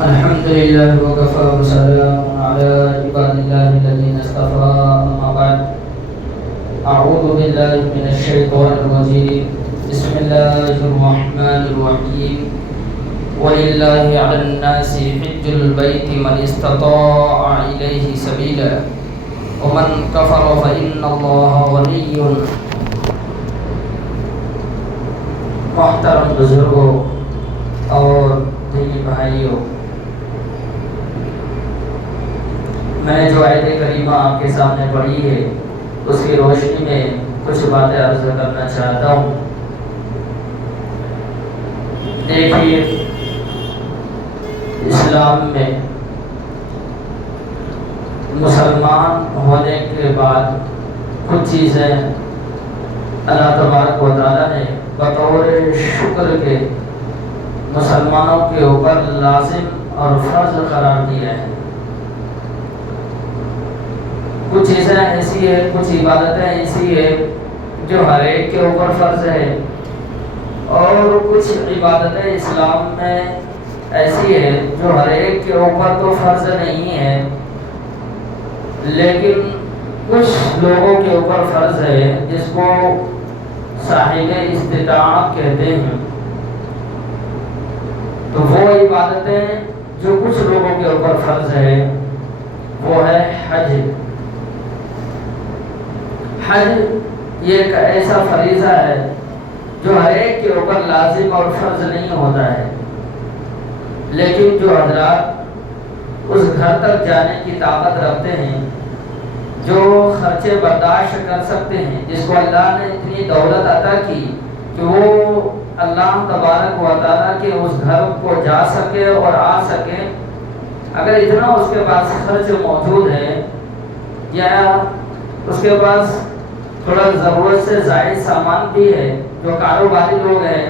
الحمد لله وكفى وسلام على عباد الله الذين اصطفى. أما بعد، أعوذ بالله من الشيطان الرجيم. بسم الله الرحمن الرحيم. ولله على الناس حج البيت من استطاع إليه سبيلا ومن كفر فإن الله غني. محترم بزرگوں اور دینی بھائیوں، میں نے جو آیت کریمہ آپ کے سامنے پڑھی ہے اس کی روشنی میں کچھ باتیں عرض کرنا چاہتا ہوں. دیکھیے، اسلام میں مسلمان ہونے کے بعد کچھ چیزیں اللہ تبارک و تعالیٰ نے بطور شکر کے مسلمانوں کے اوپر لازم اور فرض قرار دیا ہے. کچھ چیزیں ایسی ہے، کچھ عبادتیں ایسی ہے جو ہر ایک کے اوپر فرض ہے، اور کچھ عبادتیں اسلام میں ایسی ہے جو ہر ایک کے اوپر تو فرض نہیں ہے لیکن کچھ لوگوں کے اوپر فرض ہے، جس کو صاحب استطاعت کہتے ہیں. تو وہ عبادتیں جو کچھ لوگوں کے اوپر فرض ہے وہ ہے حج. حج یہ ایک ایسا فریضہ ہے جو ہر ایک کے اوپر لازم اور فرض نہیں ہوتا ہے، لیکن جو حضرات اس گھر تک جانے کی طاقت رکھتے ہیں، جو خرچے برداشت کر سکتے ہیں، جس کو اللہ نے اتنی دولت عطا کی کہ وہ اللہ تبارک و تعالیٰ کے اس گھر کو جا سکے اور آ سکے، اگر اتنا اس کے پاس خرچ موجود ہے یا اس کے پاس تھوڑا ضرورت سے زائد سامان بھی ہے، جو کاروباری لوگ ہیں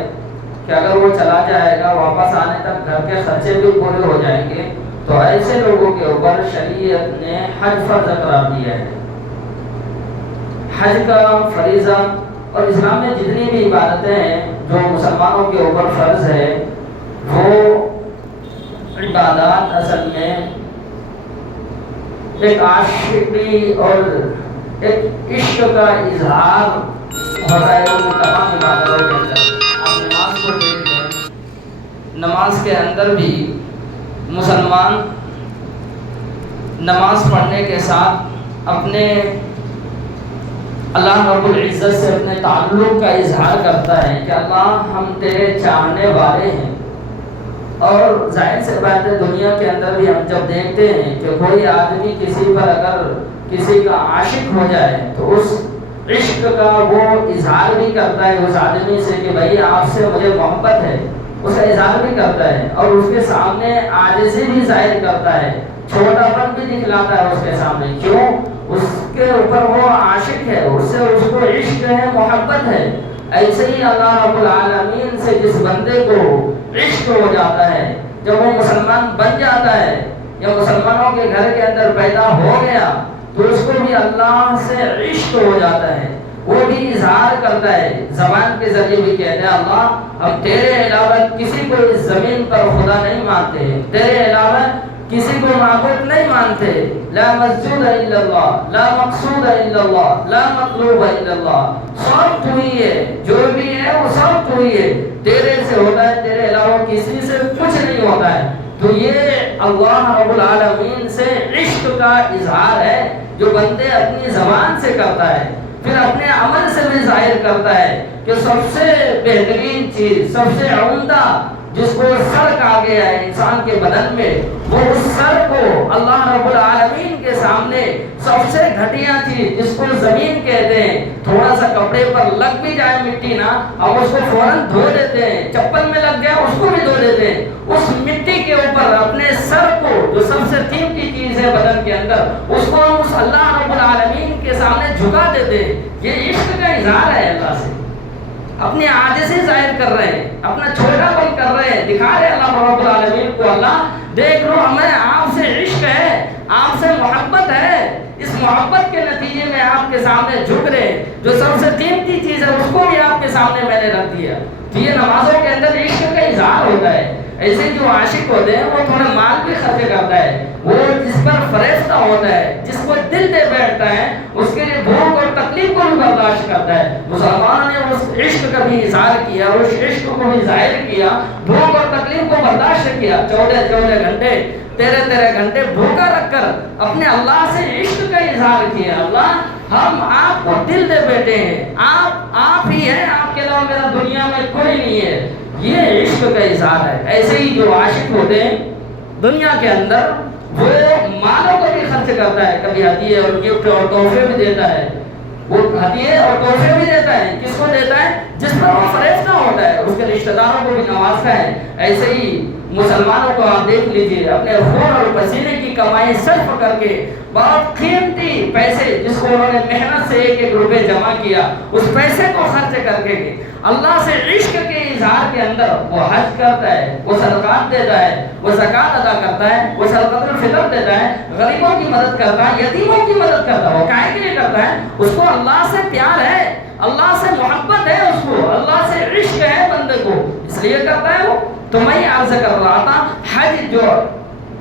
کہ اگر وہ چلا جائے گا واپس آنے تک گھر کے خرچے بھی پورے ہو جائیں گے، تو ایسے لوگوں کے اوپر شریعت نے حج فرض قرار دیا ہے. حج کا فریضہ اور اسلام میں جتنی بھی عبادتیں ہیں جو مسلمانوں کے اوپر فرض ہے، وہ عبادات اصل میں ایک عاشقی اور ایک عشق کا اظہار ہوتا ہے. وہ تمام عبادتوں کے اندر آپ نماز کو دیکھ لیں، نماز کے اندر بھی مسلمان نماز پڑھنے کے ساتھ اپنے اللہ رب العزت سے اپنے تعلق کا اظہار کرتا ہے کہ اللہ ہم تیرے چاہنے والے ہیں. اور ظاہر سی بات ہے، دنیا کے اندر بھی ہم جب دیکھتے ہیں کہ کوئی آدمی کسی پر اگر کسی کا عاشق ہو جائے تو اس عشق کا وہ اظہار بھی کرتا ہے اس آدمی سے کہ بھائی آپ سے مجھے محبت ہے، اس کا اظہار بھی کرتا ہے اور اس کے سامنے عاجزی بھی ظاہر کرتا ہے، چھوٹا پن بھی دکھلاتا ہے اس کے سامنے. کیوں؟ اس کے اوپر وہ عاشق ہے، اس سے اس کو عشق ہے، محبت ہے. ایسے ہی اللہ رب العالمین سے جس بندے کو عشق ہو جاتا ہے، جب وہ مسلمان بن جاتا ہے یا مسلمانوں کے گھر کے اندر پیدا ہو گیا، تو اس کو بھی اللہ سے عشق ہو جاتا ہے. وہ بھی اظہار کرتا ہے، زبان کے ذریعے بھی کہتا ہے اللہ ہم تیرے علاوہ کسی کو اس زمین پر خدا نہیں مانتے، تیرے علاوہ کسی کو معبود نہیں مانتے. لا مسجود الا اللہ، لا مقصود الا اللہ، لا مطلوب الا اللہ. سب تو ہی ہے، جو بھی ہے وہ سب تو ہی ہے، تیرے سے ہوتا ہے، تیرے علاوہ کسی سے کچھ نہیں ہوتا ہے. تو یہ اللہ رب العالمین سے عشق کا اظہار ہے جو بندے اپنی زبان سے کرتا ہے، پھر اپنے عمل سے بھی ظاہر کرتا ہے. کہ سب سے بہترین چیز، سب سے عمدہ جس کو سر کہا گیا ہے انسان کے بدن میں، وہ اس سر کو اللہ رب العالمین کے سامنے سب سے گھٹیا چیز جس کو زمین کہتے ہیں، تھوڑا سا کپڑے پر لگ بھی جائے مٹی نا، اب اس کو فوراً دھو دیتے ہیں، چپل میں لگ گیا اس کو بھی دھو دیتے ہیں. اس مٹی کے اوپر اپنے سر کو، جو سب سے قیمتی چیز ہے بدن کے اندر، اس کو ہم اس اللہ رب العالمین کے سامنے جھکا دیتے ہیں. یہ عشق کا اظہار ہے. اللہ سے اپنی عاجزی ظاہر کر رہے ہیں، اپنا چھوٹا پن کر رہے ہیں، دکھا رہے ہیں اللہ رب العالمین کو اللہ دیکھ لو ہمیں آپ سے عشق ہے، آپ سے محبت ہے. اس محبت کے نتیجے میں آپ کے سامنے جھک رہے ہیں، جو سب سے قیمتی چیز ہے اس کو بھی آپ کے سامنے میں نے رکھ دیا. تو یہ نمازوں کے اندر عشق کا اظہار ہوتا ہے. ایسے جو عاشق ہوتے ہیں وہ تھوڑا مال بھی خرچ کرتا ہے، وہ جس پر فریفتہ ہوتا ہے، جس کو دل دے بیٹھتا ہے، اس کے لیے بھوک اور تکلیف کو بھی برداشت کرتا ہے۔ مسلمان نے اس عشق کا بھی اظہار کیا، اس عشق کو بھی ظاہر کیا، بھوک اور تکلیف کو برداشت کیا، 14 گھنٹے 13 گھنٹے بھوکا رکھ کر اپنے اللہ سے عشق کا اظہار کیا۔ اللہ ہم آپ کو دل دے بیٹھے ہیں، آپ ہی ہیں، آپ کے علاوہ میرا دنیا میں کوئی نہیں ہے، یہ عشق کا اظہار ہے۔ ایسے ہی جو عاشق ہوتے ہیں دنیا کے اندر وہ مالوں کو بھی خرچ کرتا ہے، کبھی ہدیے اور گفٹ اور تحفے بھی دیتا ہے، وہ ہدیے اور تحفے بھی دیتا ہے، کس کو دیتا ہے؟ جس پر وہ فریفتہ ہوتا ہے، اس کے رشتہ داروں کو بھی نوازتا ہے۔ ایسے ہی مسلمانوں کو آپ دیکھ لیجئے، اپنے خون اور پسینے کی کمائی صرف کر کے بہت قیمتی پیسے جس کو انہوں نے محنت سے 1 روپے جمع کیا، اس پیسے کو خرچ کر کے اللہ سے عشق کے اظہار کے اندر وہ حج کرتا ہے، وہ صدقات دیتا ہے، وہ زکوٰۃ ادا کرتا ہے، وہ صدقۃ الفطر دیتا ہے، غریبوں کی مدد کرتا ہے، یتیموں کی مدد کرتا ہے۔ وہ کائے کے لیے کرتا ہے؟ اس کو اللہ سے پیار ہے، اللہ سے محبت ہے، اس کو اللہ سے عشق ہے بندے کو، اس لیے کرتا ہے وہ۔ تو میں عرض کر رہا تھا حج جو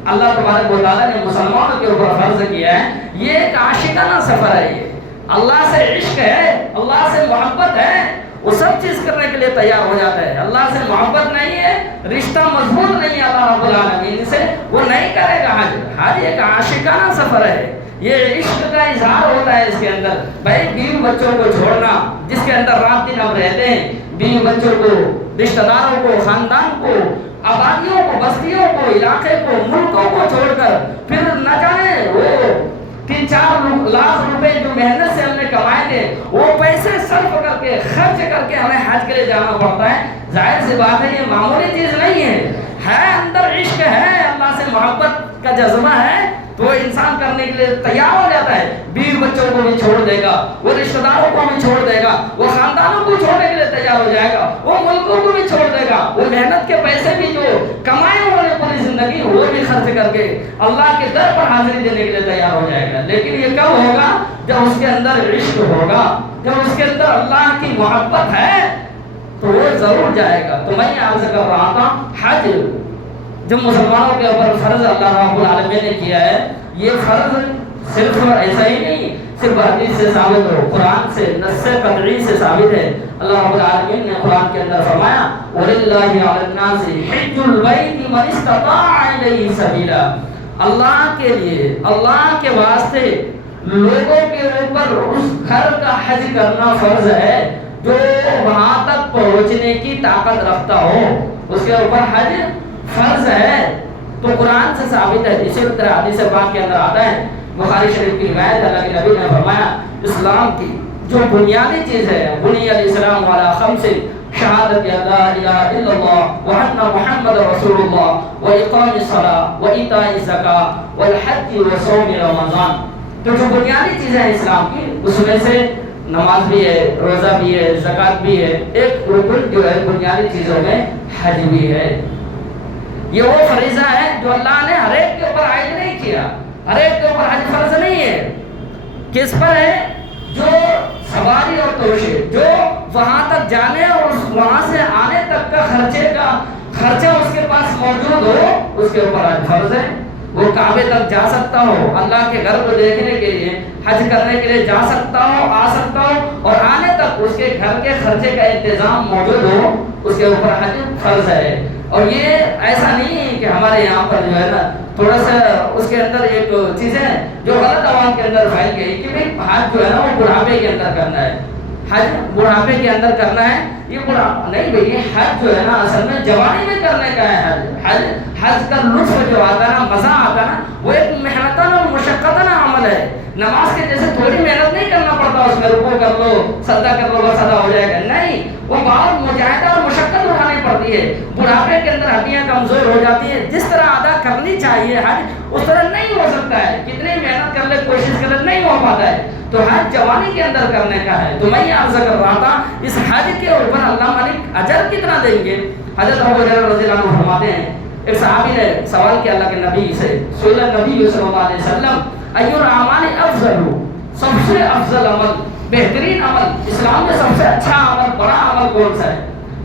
اللہ تبارک و تعالیٰ نے مسلمانوں کے اوپر فرض کیا ہے، یہ ایک عاشقانہ سفر ہے، یہ اللہ سے عشق ہے، اللہ سے محبت ہے، وہ سب چیز کرنے کے لیے تیار ہو جاتا ہے۔ اللہ سے محبت نہیں ہے، رشتہ مضبوط نہیں ہے اللہ رب العالمین سے، وہ نہیں کرے گا حج۔ حج ایک عاشقانہ سفر ہے، یہ عشق کا اظہار ہوتا ہے اس کے اندر۔ بھائی بیوی بچوں کو چھوڑنا، جس کے اندر رات دن ہم رہتے ہیں، بیوی بچوں کو، رشتہ داروں کو، خاندان کو، آبادیوں کو، بستیوں کو، علاقے کو، ملکوں کو چھوڑ کر پھر نہ جانے وہ 3-4 لاکھ روپے جو محنت سے ہم نے کمائے تھے، وہ پیسے صرف کر کے خرچ کر کے ہمیں حج کے لیے جانا پڑتا ہے۔ ظاہر سی بات ہے یہ معمولی چیز نہیں ہے، اندر عشق ہے، اللہ سے محبت کا جذبہ ہے تو وہ انسان کرنے کے لیے تیار ہو جاتا ہے۔ بیوی بچوں کو بھی چھوڑ دے گا، وہ رشتہ داروں کو بھی چھوڑ دے گا، وہ خاندانوں کو چھوڑنے کے لیے تیار ہو جائے گا، وہ ملکوں کو بھی چھوڑ دے گا، وہ محنت کے پیسے بھی جو کمائے انہوں نے پوری زندگی وہ بھی خرچ کر کے اللہ کے در پر حاضری دینے کے لیے تیار ہو جائے گا۔ لیکن یہ کب ہوگا؟ جب اس کے اندر عشق ہوگا، جب اس کے اندر اللہ کی محبت ہے تو وہ ضرور جائے گا۔ تو میں عرض کر رہا تھا حج جو مسلمانوں کے اوپر فرض اللہ رب العالمین نے کیا ہے، یہ فرض صرف ایسا ہی نہیں صرف حدیث سے ثابت ہو، قرآن سے نص قطعی سے ثابت ہے۔ اللہ رب العالمین نے قرآن کے اندر فرمایا وَلِلَّهِ عَلَى النَّاسِ حِجُّ الْبَيْتِ مَنِ اسْتَطَاعَ إِلَيْهِ سَبِيلًا، اللہ کے لیے، اللہ کے واسطے لوگوں کے اوپر اس گھر کا حج کرنا فرض ہے جو وہاں تک پہنچنے کی طاقت رکھتا ہو، اس کے اوپر حج فرض ہے۔ تو قرآن سے ثابت ہے، اسی طرح حدیث پاک کے اندر آتا ہے، بخاری شریف کی روایت، اللہ کے نبی نے فرمایا اسلام کی جو بنیادی چیز ہے، بنی الاسلام علی خمس، شہادت لا الہ الا اللہ وان محمد رسول اللہ واقام الصلاۃ وایتاء الزکاۃ والحج وصوم رمضان۔ تو جو بنیادی چیزیں ہیں اسلام کی، اس میں سے نماز بھی ہے، روزہ بھی ہے، زکوٰۃ بھی ہے، ایک رکن جو ہے بنیادی چیزوں میں حج بھی ہے۔ یہ وہ فریضہ ہے جو اللہ نے ہر ایک کے اوپر عائد نہیں کیا، ہر ایک کے اوپر حج فرض نہیں ہے۔ کس پر ہے؟ جو سواری اور توشے، جو وہاں تک جانے اور وہاں سے آنے تک کا خرچہ اس کے پاس موجود ہو، اس کے اوپر حج فرض ہے۔ وہ کعبے تک جا سکتا ہو، اللہ کے گھر کو دیکھنے کے لیے، حج کرنے کے لیے جا سکتا ہو، آ سکتا ہو، اور آنے تک اس کے گھر کے خرچے کا انتظام موجود ہو، اس کے اوپر حج فرض ہے۔ اور یہ ایسا نہیں ہے کہ ہمارے یہاں پر جو ہے نا تھوڑا سا اس کے اندر ایک چیزیں جو غلط عوام کے اندر پھیل گئی کہ بھائی حج جو ہے نا وہ بڑھاپے کے اندر کرنا ہے، حج بڑھاپے کے اندر کرنا ہے، یہ بڑھاپا نہیں بھائی، یہ حج جو ہے نا اصل میں جوانی میں کرنے کا ہے۔ حج کا لطف جو آتا ہے نا، مزہ آتا ہے نا، وہ ایک محنتاً اور مشقتاً عمل ہے۔ نماز کے جیسے تھوڑی محنت نہیں کرنا پڑتا، اس میں رکوع کر لو، سجدہ کر لو بس ادا ہو جائے گا، نہیں، وہ بہت مجاہدہ اور مشقت اٹھانی پڑتی ہے۔ بڑھاپے کے اندر ہڈیاں کمزور ہو جاتی ہیں، جس طرح ادا کرنی چاہیے حج اس طرح نہیں ہو سکتا ہے، کتنی محنت کر لے، کوشش کر لے، نہیں ہو پاتا ہے۔ تو حج جوانی کے اندر کرنے کا ہے۔ تو میں یہ عرض کر رہا تھا اس حج کے اوپر اللہ مالک اجر کتنا دیں گے؟ حضرت ابو ہریرہ رضی اللہ عنہ فرماتے ہیں، ایک صحابی نے سوال کیا اللہ کے نبی سے، سئل النبی صلی اللہ علیہ وسلم ای الاعمال افضل، سب سے افضل عمل، بہترین عمل، اسلام میں سب سے اچھا عمل، بڑا عمل کون سا ہے؟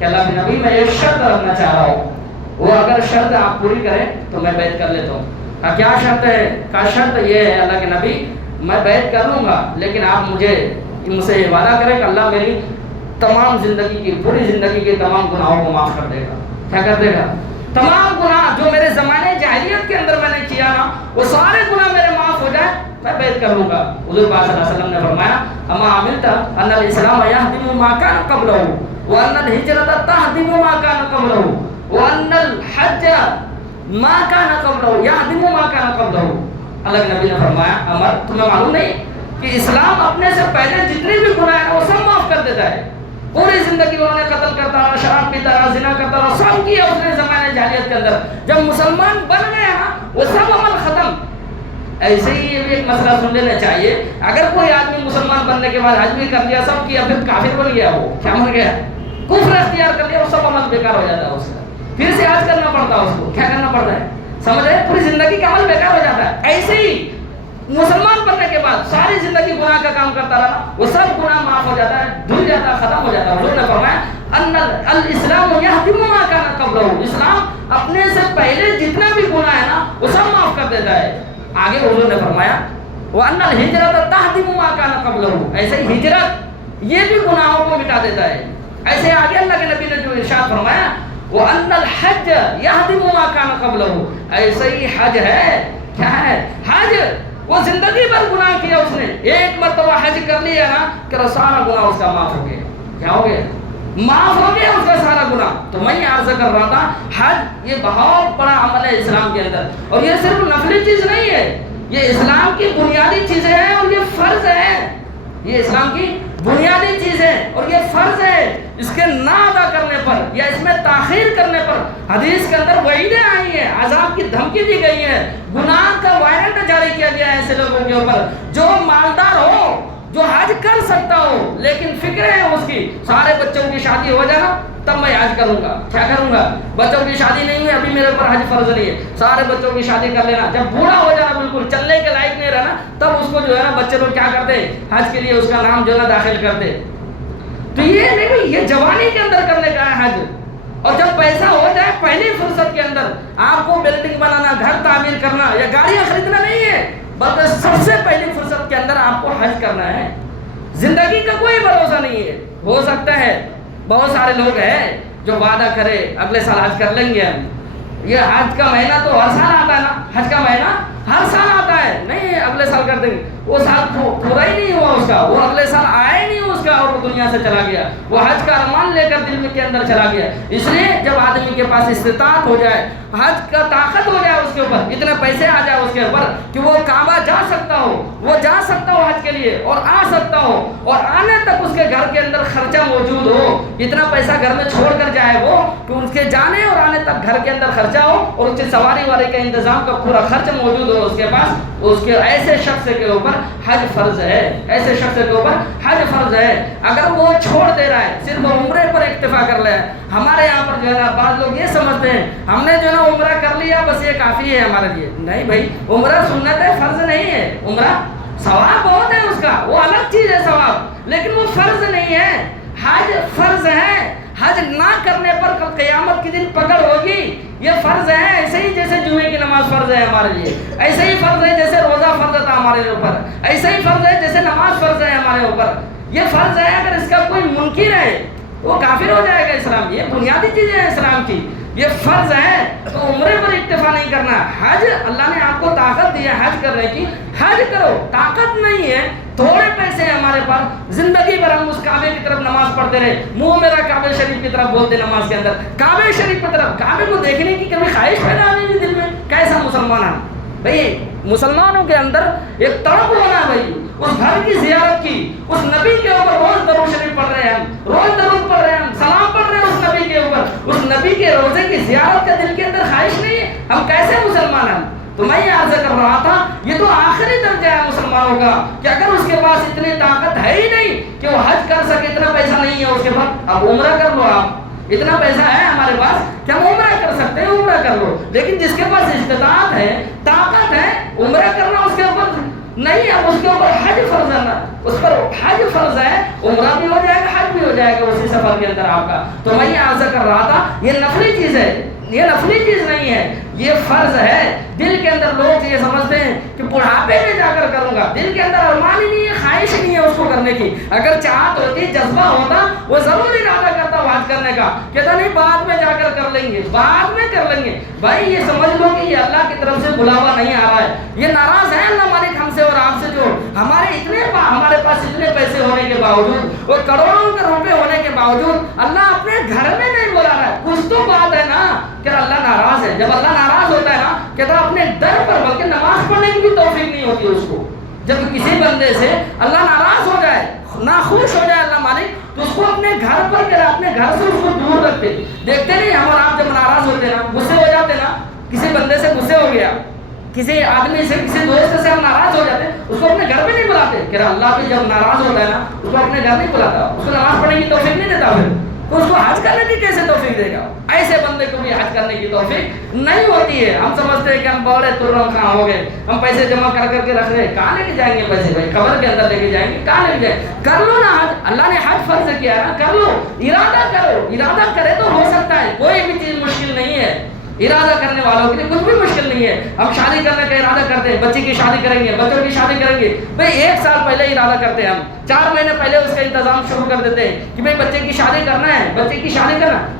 کہ اللہ کے نبی میں ایک شرط رکھنا چاہ رہا ہوں، وہ اگر شرط آپ پوری کریں تو میں بیعت کر لیتا ہوں۔ کہا کیا شرط ہے؟ کہا شرط یہ ہے اللہ کے نبی میں بیعت کر لوں گا لیکن آپ مجھ سے یہ وعدہ کریں کہ اللہ میری تمام زندگی کی پوری زندگی کے تمام گناہوں کو معاف کر دے گا۔ کیا کر دے گا؟ تمام گناہ جو میرے زمانے جاہلیت کے اندر میں نے کیا نا وہ سارے گناہ میرے معاف ہو جائے میں بیعت کر لوں گا۔ حضور پاک صلی اللہ علیہ وسلم نے فرمایا اما عملت ان الاسلام یہدم ما کان قبلہ وان الہجرۃ تہدم ما کان قبلہ وان الحج ما کان قبلہ یہدم ما کان قبلہ۔ اللہ کے نبی نے فرمایا عمر تمہیں معلوم نہیں کہ اسلام اپنے سے پہلے جتنے بھی گناہ ہیں وہ سب معاف کر دیتا ہے۔ پوری زندگی انہوں نے قتل کرتا رہا، شراب پیتا رہا، زنا کرتا رہا، سب کیا اس نے زمانے جاہلیت کے اندر۔ جب مسلمان بن گیا وہ سب عمل ختم۔ ایسے ہی یہ بھی ایک مسئلہ سن لینا چاہیے، اگر کوئی آدمی مسلمان بننے کے بعد حج بھی کر لیا، سب کیا، پھر کافر بن گیا، وہ کیا بن گیا؟ کفر اختیار کر لیا، وہ سب عمل بیکار ہو جاتا ہے اس کا، پھر سے حج کرنا پڑتا ہے اس کو۔ کیا کرنا پڑتا ہے؟ سمجھ رہے؟ پوری زندگی کا عمل بیکار ہو جاتا ہے۔ ایسے ہی مسلمان بننے کے بعد ساری زندگی گناہ کا کام کرتا رہا، وہ سب گناہ معاف ہو جاتا ہے، دھل جاتا ہے، ختم ہو جاتا ہے۔ حضور نے فرمایا ان الاسلام یہدم ما کان قبلہ، اسلام اپنے سے پہلے جتنا بھی گناہ ہے نا وہ سب معاف کر دیتا ہے۔ آگے حضور نے فرمایا وان الہجرۃ تہدم ما کان قبلہ، ایسے ہی ہجرت یہ بھی گناہوں کو مٹا دیتا ہے۔ ایسے آگے اللہ کے نبی نے جو ارشاد فرمایا وان الحج یہدم ما کان قبلہ، ایسے ہی حج ہے۔ کیا ہے حج؟ وہ زندگی بھر گناہ کیا اس نے، ایک مرتبہ حج کر لیا نا کہ سارا گناہ اس کا معاف ہو گیا۔ کیا ہو گیا؟ معاف ہو گیا اس کا سارا گناہ۔ تو میں یہ عرض کر رہا تھا حج یہ بہت بڑا عمل ہے اسلام کے اندر، اور یہ صرف نفلی چیز نہیں ہے، یہ اسلام کی بنیادی چیزیں ہیں اور یہ فرض ہے۔ یہ اسلام کی بنیادی چیز ہے اور یہ فرض ہے۔ اس کے نہ ادا کرنے پر یا اس میں تاخیر کرنے پر حدیث کے اندر وعیدیں آئی ہیں، عذاب کی دھمکی دی گئی ہے، گناہ کا وارنٹ جاری کیا گیا ہے ایسے لوگوں کے اوپر جو مالدار ہو، جو حج کر سکتا ہو لیکن فکر ہے اس کی سارے بچوں کی شادی ہو جائے نا تب میں حج کروں گا۔ کیا کروں گا؟ بچوں کی شادی نہیں ہوئی ابھی میرے اوپر حج فرض نہیں ہے، سارے بچوں کی شادی کر لینا، جب بوڑھا ہو جانا بالکل چلنے کے لائق نہیں رہنا تب اس کو جو ہے نا بچے لوگ کیا کرتے حج کے لیے اس کا نام جو ہے نا داخل کرتے۔ تو یہ نہیں، یہ جوانی کے اندر کرنے کا ہے حج، اور جب پیسہ ہو جائے پہلی فرصت کے اندر آپ کو بلڈنگ بنانا، گھر تعمیر کرنا یا گاڑیاں خریدنا نہیں ہے، بلکہ سب سے پہلی فرصت کے اندر آپ کو حج کرنا ہے۔ زندگی کا کوئی بھروسہ نہیں ہے، ہو سکتا ہے بہت سارے لوگ ہیں جو وعدہ کرے اگلے سال حج کر لیں گے ہم، یہ حج کا مہینہ تو ہر سال آتا ہے نا، حج کا مہینہ ہر سال آتا ہے، نہیں اگلے سال کر دیں گے، وہ سال پورا ہی نہیں ہوا اس کا، وہ اگلے سال آیا ہی نہیں اس کا اور وہ دنیا سے چلا گیا، وہ حج کا ارمان لے کر دل کے اندر چلا گیا۔ اس لیے جب آدمی کے پاس استطاعت ہو جائے، حج کا طاقت ہو جائے اس کے اوپر، اتنے پیسے آ جائے اس کے اوپر کہ وہ کعبہ جا سکتا ہو، وہ جا سکتا ہو حج کے لیے اور آ سکتا ہو، اور آنے تک اس کے گھر کے اندر خرچہ موجود ہو، اتنا پیسہ گھر میں چھوڑ کر جائے وہ کہ اس کے جانے اور آنے تک گھر کے اندر خرچہ ہو اور اس کی سواری والے کا انتظام کا پورا خرچ موجود ہو اس کے پاس، اس کے ایسے شخص کے اوپر حج فرض ہے، ایسے شخص کے اوپر حج فرض ہے۔ اگر وہ چھوڑ دے رہا ہے، صرف عمرے پر اکتفا کر لے، ہمارے یہاں پر جو ہے نا بعض لوگ یہ سمجھتے ہیں ہم نے جو ہے نا عمرہ کر لیا بس یہ کافی ہے ہمارے لیے، نہیں بھائی، عمرہ سنت ہے، فرض نہیں ہے۔ عمرہ ثواب بہت ہے اس کا، وہ الگ چیز ہے ثواب، لیکن وہ فرض نہیں ہے۔ حج فرض ہے، حج نہ کرنے پر کل قیامت کے دن پکڑ ہوگی، یہ فرض ہے۔ ایسے ہی جیسے جمعے کی نماز فرض ہے ہمارے لیے، ایسے ہی فرض ہے جیسے روزہ فرض تھا ہمارے اوپر، ایسے ہی فرض ہے جیسے نماز فرض ہے ہمارے اوپر، یہ فرض ہے۔ اگر اس کا کوئی منکر ہے وہ کافر ہو جائے گا اسلام، یہ بنیادی چیزیں ہیں اسلام کی، یہ فرض ہے۔ تو عمرے پر اکتفا نہیں کرنا، حج اللہ نے آپ کو طاقت دی ہے حج کرنے کی، حج کرو۔ طاقت نہیں ہے، تھوڑے پیسے ہیں ہمارے پاس، زندگی بھر ہم اس کعبے کی طرف نماز پڑھتے رہے، منہ میرا کعبے شریف کی طرف بولتے نماز کے اندر، کعبے شریف کی طرف، کعبے کو دیکھنے کی کبھی خواہش پیدا نہیں ہوئی دل میں؟ کیسا مسلمان ہے بھائی؟ مسلمانوں کے اندر ایک تڑپ ہونا بھائی، اس گھر کی زیارت کی، اس نبی کے اوپر روز درود شریف پڑھ رہے ہیں ہم، روز درود پڑھ رہے ہیں ہم، سلام پڑھ رہے ہیں اس نبی کے اوپر، اس نبی کے روزے کی زیارت کا دل کے اندر خواہش نہیں ہے، ہم کیسے مسلمان ہیں؟ تو میں یہ عرض کر رہا تھا یہ تو آخری درجہ ہے مسلمانوں کا کہ اگر اس کے پاس اتنی طاقت ہے ہی نہیں کہ وہ حج کر سکے، اتنا پیسہ نہیں ہے اس کے پاس، اب عمرہ کر لو، آپ اتنا پیسہ ہے ہمارے پاس کہ ہم عمرہ کر سکتے ہیں، عمرہ کر لو۔ لیکن جس کے پاس استطاعت ہے، طاقت ہے، عمرہ کرنا اس کے اوپر نہیں، اب اس کے اوپر حج فرض ہے نا، اس پر حج فرض ہے، عمرہ بھی ہو جائے گا، حج بھی ہو جائے گا اسی سفر کے اندر آپ کا۔ تو میں یہ عرض کر رہا تھا یہ نفلی چیز ہے، یہ نفلی چیز نہیں ہے، یہ فرض ہے۔ دل کے اندر لوگ یہ سمجھتے ہیں کہ بڑھاپے میں جا کر کروں گا، دل کے اندر ارمان ہی نہیں ہے، خواہش نہیں ہے اس کو کرنے کی۔ اگر چاہت ہوتی، جذبہ ہوتا، وہ ضرور ارادہ کرتا حج کرنے کا، کہتا نہیں بعد میں جا کر لیں گے، بعد میں کر لیں گے۔ بھائی یہ سمجھ لو کہ یہ اللہ کی طرف سے بلاوا نہیں آ رہا ہے، یہ ناراض ہے اللہ مالک ہم سے اور آپ سے، جو ہمارے پاس اتنے پیسے ہونے کے باوجود اور کروڑوں کے روپے ہونے کے باوجود اللہ اپنے گھر میں نہیں بلا رہا ہے۔ کچھ تو بات ہے نا کہ اللہ ناراض ہے۔ جب اللہ ناراض ہوتا ہے نا، کہتا اپنے در پر، بلکہ نماز پڑھنے کی بھی توفیق نہیں ہوتی اس کو۔ جب کسی بندے سے اللہ ناراض ہو جائے، ناخوش ہو جائے اللہ مالک، تو اس کو اپنے گھر پر کرے، اپنے گھر سے اس کو دور رکھتے۔ دیکھتے نہیں ہم اور آپ جب ناراض ہوتے نا، غصے ہو جاتے نا، کسی بندے سے غصے ہو گیا، کسی آدمی سے، کسی دوست سے ہم ناراض ہو جاتے، اس کو اپنے گھر میں نہیں بلاتے۔ کہ اللہ بھی جب ناراض ہوتا ہے نا، اس کو اپنے گھر نہیں بلاتا، اس کو نماز پڑھنے کی توفیق نہیں دیتا، پھر تو اس کو حج کرنے کی کیسے توفیق دے گا؟ ایسے بندے کو بھی حج کرنے کی توفیق نہیں ہوتی ہے۔ ہم سمجھتے ہیں کہ ہم بڑے ترم خواہ ہو گئے، ہم پیسے جمع کر کے رکھ رہے ہیں، کہاں لے کے جائیں گے پیسے؟ بھائی قبر کے اندر لے کے جائیں گے، کہاں لے کے جائیں گے؟ کر لو نا حج، اللہ نے حج فرض کیا ہے نا، کر لو، ارادہ کرو، ارادہ کرے تو ہو سکتا ہے، کوئی بھی چیز مشکل نہیں ہے، ارادہ کرنے والوں کے لیے کچھ بھی مشکل نہیں ہے۔ ہم شادی کرنے کا ارادہ کرتے ہیں، بچی کی شادی کریں گے، بچوں کی شادی کریں گے، بھئی 1 سال پہلے ارادہ کرتے ہیں، ہم 4 مہینے پہلے اس کا انتظام شروع کر دیتے ہیں کہ بھئی بچے کی شادی کرنا ہے، بچے کی شادی کرنا ہے،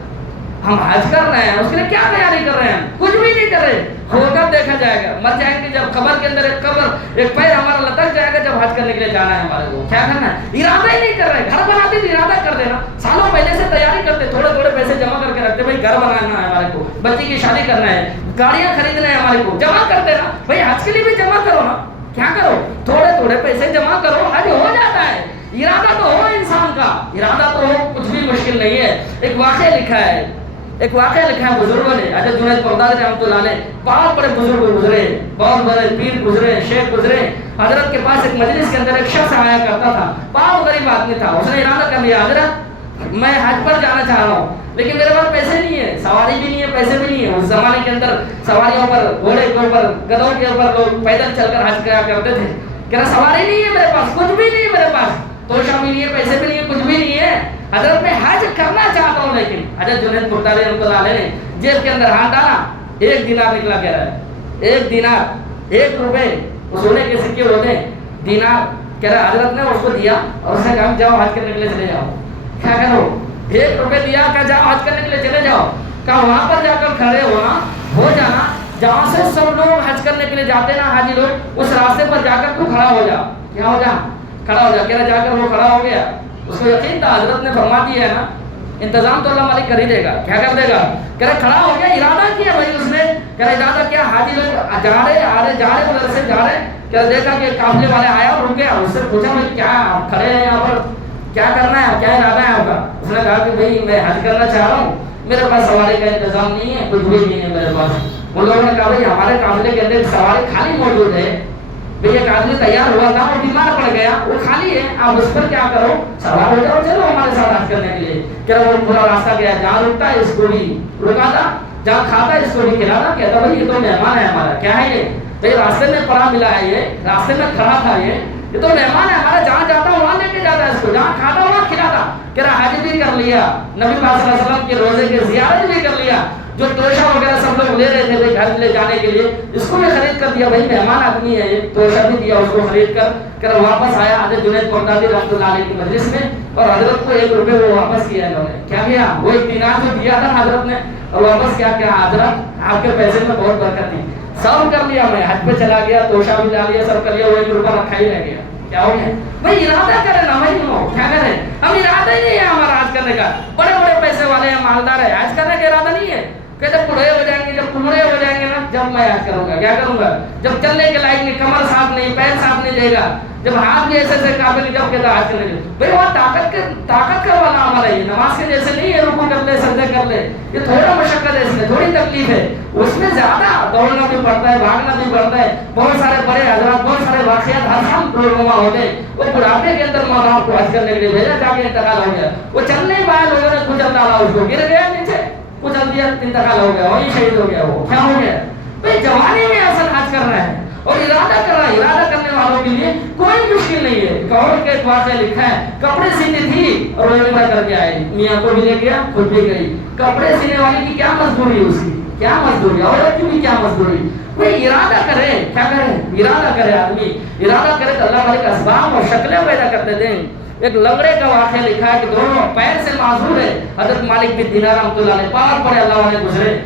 ہم حج کر رہے ہیں، اس کے لیے کیا تیاری کر رہے ہیں؟ کچھ بھی نہیں کر رہے، ہو کر دیکھا جائے گا، مر جائیں گے جب قبر کے اندر، ایک پیر ہمارا لٹک جائے گا جب حج کرنے کے لیے جانا ہے ہمارے کو، کیا کرنا ہے؟ ارادہ ہی نہیں کر رہے۔ گھر بناتے تو ارادہ کر دینا، سالوں پہلے سے تیاری کرتے، تھوڑے پیسے جمع کر کے رکھتے، بھائی گھر بنانا ہے ہمارے کو، بچی کی شادی کرنا ہے، گاڑیاں خریدنا ہے ہمارے کو، جمع کرتے نا، بھائی حج کے لیے بھی جمع کرو نا، کیا کرو؟ تھوڑے پیسے جمع کرو، حج ہو جاتا ہے۔ ارادہ تو ہو انسان کا، ارادہ تو ہو، کچھ بھی مشکل نہیں ہے۔ ایک واقعہ لکھا ہے بزرگوں نے، حضرت جنید بغدادی رحمۃ اللہ علیہ، بہت بڑے بزرگ گزرے، بہت بڑے پیر گزرے، شیخ گزرے۔ حضرت کے پاس ایک مجلس کے اندر ایک شخص آیا کرتا تھا، بہت غریب آدمی تھا، اس نے ارادہ کر لیا حضرت میں حج پر جانا چاہ رہا ہوں، لیکن میرے پاس پیسے نہیں ہے، سواری بھی نہیں ہے، پیسے بھی نہیں ہے۔ اس زمانے کے اندر سواریوں پر، گھوڑے کے اوپر، گدھوں کے اوپر لوگ پیدل چل کر حج کیا کرتے تھے۔ کہہ رہا سواری نہیں ہے میرے پاس، کچھ بھی نہیں ہے میرے پاس، توشہ بھی نہیں ہے، پیسے بھی نہیں ہے، کچھ بھی نہیں ہے۔ حضرت میں حج کرنا چاہتا ہوں، لیکن حضرت جنید بغدادی رحمۃ اللہ علیہ نے جیب کے اندر ہاتھ ڈالا، 1 دینار نکلا، کہہ رہا ہے 1 دینار، 1 روپے، سونے کے سکے ہوتے ہیں، دینار، کہہ رہا حضرت نے اس کو دیا اور اس نے کہا جاؤ حج کرنے کے لیے چلے جاؤ۔ کیا کرو؟ 1 روپے دیا، کہا جاؤ حج کرنے کے لیے چلے جاؤ۔ کہا وہاں پر جا کر کھڑے ہو جانا، جہاں سے سب لوگ حج کرنے کے لیے جاتے نا، حاجی لوگ، اس راستے پر جا کر تو کھڑا ہو جا۔ کیا ہو جا؟ کھڑا ہو جا۔ کہہ رہا جا کر وہ کھڑا ہو گیا، اس کو یقین تھا حضرت نے فرما دیا ہے نا، انتظام تو اللہ مالک کر ہی دے گا، کیا کر دے گا؟ کہہ رہا کھڑا ہو گیا، ارادہ کیا بھائی اس نے، کہہ رہا ارادہ کیا، حاجی لوگ جا رہے ادھر سے جا رہے، کہہ دیکھا کہ قافلے والے آیا اور رک گیا، اس سے پوچھا بھائی کیا آپ کھڑے ہیں یہاں پر، کیا کرنا ہے، کیا ارادہ ہے آپ کا؟ اس نے کہا کہ بھائی میں حج کرنا چاہ رہا ہوں، میرے پاس سواری کا انتظام نہیں ہے، کچھ بھی نہیں ہے میرے پاس۔ ان لوگوں نے کہا بھائی ہمارے قافلے کے اندر سواری خالی موجود ہے، بھئی ایک آدمی تیار ہوا تھا اور بیمار پڑ گیا، وہ خالی ہے، آپ اس پر کیا کرو، سوار ہو جاؤ، چلو ہمارے ساتھ حج کرنے کے لیے۔ کہہ رہا وہ پورا راستہ گیا، جہاں رکتا ہے اس کو بھی رکا تھا، جہاں کھاتا ہے اس کو بھی کھلاتا، کہتا بھائی یہ تو مہمان ہے ہمارا، کیا ہے یہ؟ بھئی راستے میں پڑا ملا ہے، یہ راستے میں کھڑا تھا، یہ تو مہمان ہے ہمارا، جہاں جاتا ہوں وہاں لے کے جاتا ہے اس کو، جہاں کھاتا وہاں کھلاتا۔ کہہ رہا حج بھی کر لیا، نبی پاک صلی اللہ علیہ وسلم کے روزے کی زیارت بھی کر لیا، جو توشہ وغیرہ سب لوگ لے رہے تھے بھائی گھر لے جانے کے لیے، اس کو بھی خرید کر دیا، بھائی مہمان آدمی ہے یہ، توشہ بھی دیا اس کو خرید کر۔ کر واپس آیا حضرت جنید بغدادی رحمۃ اللہ علیہ کی مجلس میں، اور حضرت کو 1 روپے وہ واپس کیا انہوں نے، کیا کیا؟ وہ 1 دینار جو دیا تھا حضرت نے، اور واپس کیا کیا؟ حضرت آپ کے پیسے میں بہت برکت تھی، سب کر لیا، میں حج پہ چلا گیا، توشہ بھی لا لیا، سب کر لیا، وہ 1 روپہ رکھا ہی رہ گیا۔ کیا ہو گیا بھائی؟ ارادہ کرے نا بھائی، کیا کریں؟ ہم ارادہ ہی نہیں ہے ہمارا حج کرنے کا، بڑے پیسے والے ہیں، مالدار ہے، حج کرنے کا ارادہ نہیں ہے۔ کہتے بوڑھے ہو جائیں گے، جب بوڑھے ہو جائیں گے نا، جب میں حج کروں گا، کیا کروں گا؟ جب چلنے کے لائق نہیں، کمر صاف نہیں، پیر صاف نہیں دے گا، جب ہاتھ بھی ایسے قابل نہیں، جب کہتا حج کرنے کے بھائی وہ طاقت کا والا عمل ہے، یہ نماز کے جیسے نہیں ہے، رکوع کر لے، سجدے کر لے، یہ تھوڑا مشقت ہے، اس میں تھوڑی تکلیف ہے، اس میں زیادہ دوڑنا بھی پڑتا ہے، بھاگنا بھی پڑتا ہے، بہت سارے بڑے حضرات، بہت سارے واقعات ہر سال رونما ہوتے ہیں۔ وہ بڑھاپے کے اندر ماں باپ کو حج کرنے کے لیے بھیجا، جا کے انتقال ہو گیا، وہ چل نہیں پایا، لوگوں نے کچل ڈالا اس کو، گر گیا نیچے، کچل دیا، انتقال ہو گیا، وہی شہید ہو گیا، وہ کیا ہو گیا؟ بھائی جوانی میں اصل حج کر رہے ہیں، اور ارادہ کرنے والوں کے لیے کوئی مشکل نہیں ہے. ایک اور ایک واقعہ لکھا ہے, کپڑے سیتی تھی اور روزہ کر کے آئی, میاں کو بھی لے گیا, خود بھی گئی. کپڑے سینے والی کی کیا مزدوری ہے, اس کی کیا مزدوری, عورت کی بھی کیا مزدوری. کوئی ارادہ کرے, کیا کرے, ارادہ کرے, آدمی ارادہ کرے تو اللہ والے اسباب اور شکلیں پیدا کرتے تھے. ایک لنگڑے کا واقعہ لکھا ہے کہ دونوں پیر سے معذور ہے. حضرت مالک بن دینار رحمۃ اللہ علیہ پاک پڑے اللہ والے گزرے.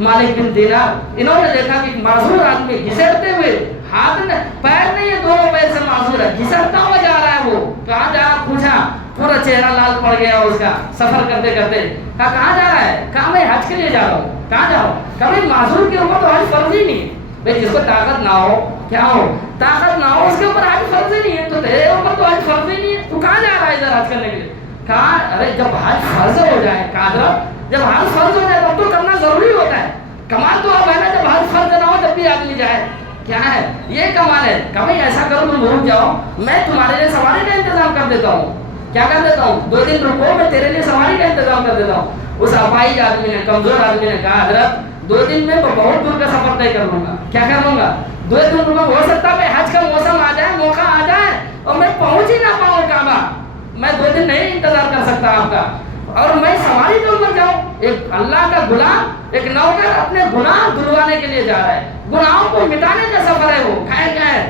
مالک بن دینار, انہوں نے دیکھا کہ معذور آدمی گھسٹتے ہوئے, ہاتھ میں پیر نہیں ہے, دونوں پیر سے معذور ہے, گھسٹتا ہوا جا رہا ہے. وہ کہاں جا رہا, پوچھا, پورا چہرہ لال پڑ گیا اس کا سفر کرتے کرتے. کہا کہاں جا رہا ہے, کہا میں حج کے لیے جا رہا ہوں. کہاں جا رہا ہوں, کہا بھائی معذور کے اوپر تو حج فرض ہی نہیں ہے. بھائی جس کو طاقت نہ ہو, کیا ہو, طاقت نہ ہو, اس کے اوپر حج فرض ہی نہیں ہے. تو تیرے اوپر تو حج فرض ہی نہیں ہے, تو کہاں جا رہا ہے ادھر حج کرنے کے لیے. کہا ارے جب حج فرض ہو جائے, کہا جب حج فرض ہو جائے تب تو کرنا ضروری ہوتا ہے. کمال تو اب ہے نا, جب حج فرض نہ ہو تب بھی آدمی جائے, کیا ہے یہ کمال ہے. کہ بھائی ایسا کرو تم رک جاؤ, میں تمہارے لیے سواری کا انتظام کر دیتا ہوں. کیا کر دیتا ہوں, 2 دن رکو, میں تیرے لیے سواری کا انتظام کر دیتا ہوں. اس اپاہج آدمی نے, کمزور آدمی نے کہا حضرت 2 دن میں بہت دور کا سفر طے کر لوں گا. کیا کر لوں گا, 2 دن میں ہو سکتا ہے حج کا موسم آ جائے, موقع آ جائے اور میں پہنچ ہی نہ پاؤں کعبہ. میں 2 دن نہیں انتظار کر سکتا آپ کا, اور میں سواری کے اوپر جاؤں. ایک اللہ کا غلام, ایک نوکر اپنے گناہ دھلوانے کے لیے جا رہا ہے, گناہوں کو مٹانے کا سفر ہے. وہ کھائے کیا ہے,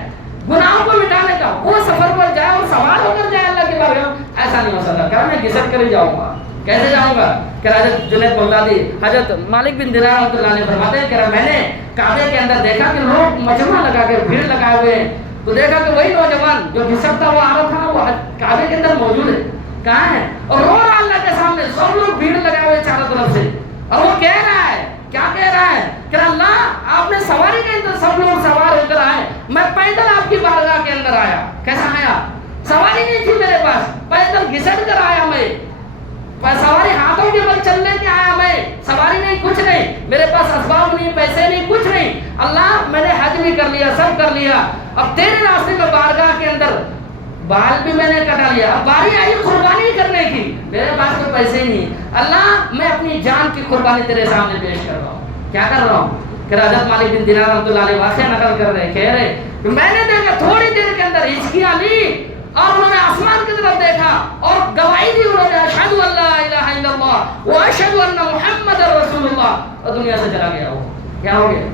گناہوں کو مٹانے کا. وہ سفر پر جائے اور سوار ہو کر جائے اللہ کے بارے میں, ایسا نہیں ہو سکتا. کہ میں گھسٹ کر ہی جاؤں گا. کیسے جاؤں گا, کہ حضرت جنید بغدادی, حضرت مالک بن دینار رحمۃ اللہ علیہ فرماتے ہیں کہ میں نے کعبے کے اندر دیکھا کہ لوگ مجمع لگا کے بھیڑ لگائے ہوئے ہیں. تو دیکھا کہ وہی نوجوان جو گھسٹتا ہوا آ رہا تھا وہ کعبے کے اندر موجود ہے. کہاں ہے, اور رو رہا اللہ کے سامنے, سب لوگ بھیڑ لگائے ہوئے چاروں طرف سے. اور وہ کہہ رہا ہے, کیا کہہ رہا ہے, کہ اللہ آپ نے سواری کے اندر سب لوگ سوار ہو کر آئے, میں پیدل آپ کی بارگاہ کے اندر آیا. کیسا آیا, سواری نہیں تھی میرے پاس, پیدل گھسٹ کر آیا. میں سواری ہاتھوں کے بل چلنے کے آیا, میں سواری نہیں, کچھ نہیں, میرے پاس اسباب نہیں, پیسے نہیں, کچھ نہیں. اللہ میں نے حج بھی کر لیا, سب کر لیا, اب تیرے راستے میں بارگاہ کے اندر بال بھی میں نے کٹا لیا, اب باری آئی قربانی کرنے کی, میرے پاس تو پیسے ہی نہیں. اللہ میں اپنی جان کی قربانی تیرے سامنے پیش کر رہا ہوں. کیا کر رہا ہوں, کہ حضرت مالک بن دینار رحمۃ اللہ علیہ واقعہ نقل کر رہے, کہہ رہے کہ میں نے دیکھا تھوڑی دیر کے اندر ہچکیاں لی اور انہوں نے آسمان کی طرف دیکھا اور گواہی دی انہوں نے, اشہد ان لا الہ الا اللہ و اشہد ان محمد رسول اللہ, اور دنیا سے چلا گیا. وہ کیا ہو گیا,